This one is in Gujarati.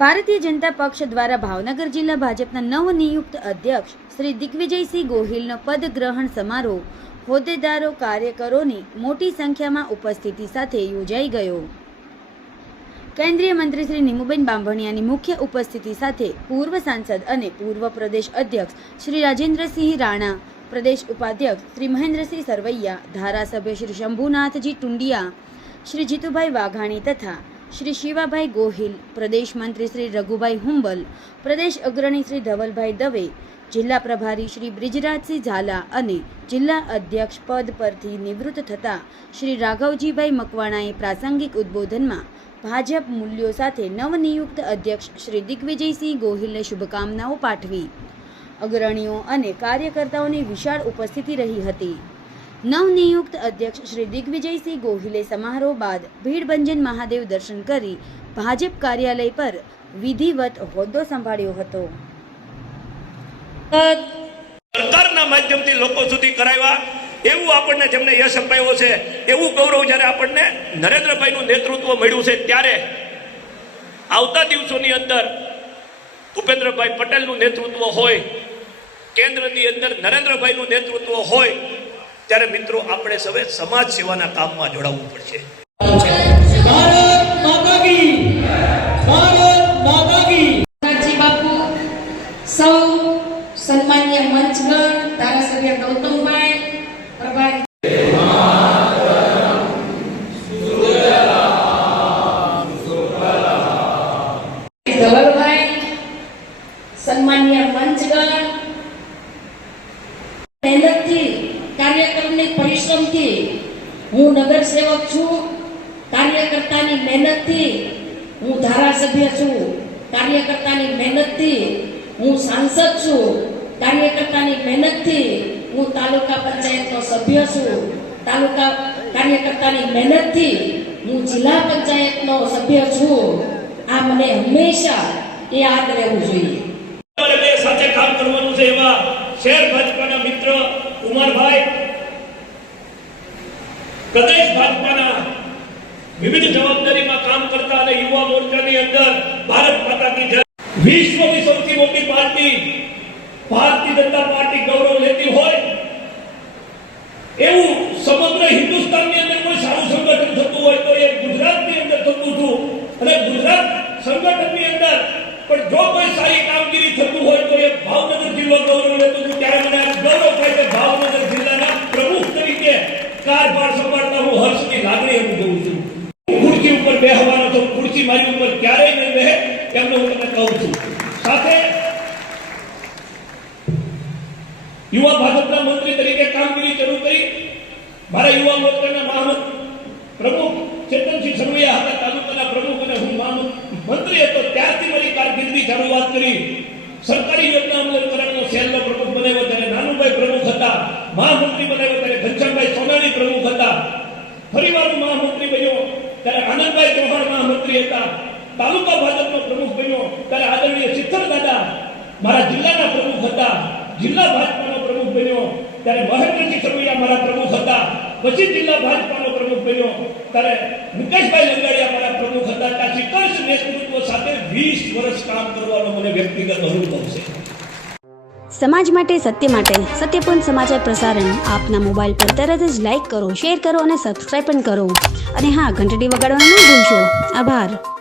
ભારતીય જનતા પક્ષ દ્વારા ભાવનગર જિલ્લા ભાજપના નવનિયુક્ત અધ્યક્ષ શ્રી દિગ્વિજયસિંહ ગોહિલનો પદગ્રહણ સમારોહ હોદ્દેદારો કાર્યકરોની મોટી સંખ્યામાં ઉપસ્થિતિ સાથે યોજાઈ ગયો। કેન્દ્રીય મંત્રી શ્રી નીમુબેન બાંભણિયાની મુખ્ય ઉપસ્થિતિ સાથે પૂર્વ સાંસદ અને પૂર્વ પ્રદેશ અધ્યક્ષ શ્રી રાજેન્દ્રસિંહ રાણા, પ્રદેશ ઉપાધ્યક્ષ શ્રી મહેન્દ્રસિંહ સરવૈયા, ધારાસભ્ય શ્રી શંભુનાથજી ટુંડિયા, શ્રી જીતુભાઈ વાઘાણી તથા શ્રી શિવાભાઈ ગોહિલ, પ્રદેશ મંત્રી શ્રી રઘુભાઈ હુંબલ, પ્રદેશ અગ્રણી શ્રી ધવલભાઈ દવે, જિલ્લા પ્રભારી શ્રી બ્રિજરાજસિંહ ઝાલા અને જિલ્લા અધ્યક્ષ પદ પરથી નિવૃત્ત થતા શ્રી રાઘવજીભાઈ મકવાણાએ પ્રાસંગિક ઉદ્બોધનમાં ભાજપ મૂલ્યો સાથે નવનિયુક્ત અધ્યક્ષ શ્રી દિગ્વિજયસિંહ ગોહિલને શુભકામનાઓ પાઠવી। અગ્રણીઓ અને કાર્યકર્તાઓની વિશાળ ઉપસ્થિતિ રહી હતી। નવનિયુક્ત અધ્યક્ષ શ્રી દિગ્વિજયસિંહ ગોહિલે સમારોહ બાદ ભીડભંજન મહાદેવ દર્શન કરી ભાજપ કાર્યાલય પર વિધિવત હોદ્દો સંભાળ્યો હતો। સરકારના માધ્યમથી લોકો સુધી કરાવ્યા એવું આપણને જેમને યશ અપાયો છે એવું ગૌરવ જ્યારે આપણને નરેન્દ્રભાઈનું નેતૃત્વ મળ્યું છે ત્યારે આવતા દિવસોની અંદર ભૂપેન્દ્રભાઈ પટેલનું નેતૃત્વ હોય, કેન્દ્રની અંદર નરેન્દ્રભાઈનું નેતૃત્વ હોય ત્યારે મિત્રો આપણે સૌએ સમાજ સેવાના કામમાં જોડાવવું પડશે। ભારત માતા કી, ભારત માતા કી। બાપુ, સૌ સન્માનીય મંચગણ, ધારાસભ્ય ગૌતમભાઈ, પ્રભારી ધવલભાઈ, સન્માનીય મંચગણ, મહેનતથી કાર્યકરની પરિશ્રમથી હું નગર સેવક છું, કાર્યકર્તાની મહેનતથી હું ધારાસભ્ય છું, કાર્યકર્તાની મહેનતથી હું સાંસદ છું, કાર્યકર્તાની મહેનતથી હું તાલુકા પંચાયતનો સભ્ય છું, તાલુકા કાર્યકર્તાની મહેનતથી હું જિલ્લા પંચાયતનો સભ્ય છું। આ મને હંમેશા યાદ રહેવું જોઈએ। બે સાથે કામ કરવાનું છે એવા શહેર ભાજપાના મિત્ર ઉમરભાઈ, પ્રદેશ ભાજપાના વિવિધ જવાબદારીમાં કામ કરતા અને યુવા મોરચાની અંદર ભારત માતા કી જય, વિશ્વની સૌથી મોટી પાર્ટી ભારતીય જનતા પાર્ટી ગૌરવ લેતી હોય એવું સમગ્ર હિન્દુસ્તાનની અંદર કોઈ સારું સંગઠન થતું હોય તો એ ગુજરાતની અંદર થતું હતું અને ગુજરાત સંગઠનની અંદર પણ જો કોઈ સારી કામગીરી થતું હોય તો એ ભાવનગર જિલ્લો ગૌરવ લેતું હતું। ત્યારે મને આ ગૌરવ થાય કે ભાવનગર જિલ્લાના પ્રમુખ તરીકે કારભાર સંભાળતા હું હર્ષની લાગણી અનુભવું છું। ખુરશી ઉપર બેહવાનો તો ખુરશી મારી ઉપર ક્યારેય નહીં બેહે એમને હું તમને કહું છું। સાથે યુવા ભાજપના મંત્રી તરીકે કામગીરી શરૂ કરી મારા યુવા મોરચાના મહામંત્રી પ્રમુખ ચેતનસિંહ સરવૈયા હતા તાલુકાના પ્રમુખ અને હું મંત્રી હતો ત્યારથી મારી કારકિર્દી શરૂઆત કરી। સરકારી યોજના અમલીકરણનો સેલનો પ્રમુખ બનાવ્યો ત્યારે નાનુભાઈ પ્રમુખ હતા, મહામંત્રી બનાવ્યો ત્યારે ઘનશ્યામભાઈ સોનાણી પ્રમુખ હતા, ફરીવાર મહામંત્રી બન્યો ત્યારે આનંદભાઈ ચૌહાણ મહામંત્રી હતા, તાલુકા ભાજપનો પ્રમુખ બન્યો ત્યારે આદરણીય સિત્તર દાદા મારા જિલ્લાના પ્રમુખ હતા, જિલ્લા ભાજપાનો પ્રમુખ બન્યો ત્યારે મહેન્દ્રસિંહ સરવૈયા મારા પ્રમુખ હતા, પછી જિલ્લા ભાજપાનો પ્રમુખ બન્યો ત્યારે મુકેશભાઈ લંગાડિયા મારા પ્રમુખ હતા। ત્યાં શિખર નેતૃત્વ સાથે 20 વર્ષ કામ કરવાનો મને વ્યક્તિગત અનુભવ છે। સમાજ માટે, સત્ય માટે, સત્યપૂર્ણ સમાચાર પ્રસારણ આપના મોબાઈલ પર તરત જ લાઈક કરો, શેર કરો અને સબસ્ક્રાઈબ પણ કરો અને હા, ઘંટડી વગાડવાનું ન ભૂલશો। આભાર।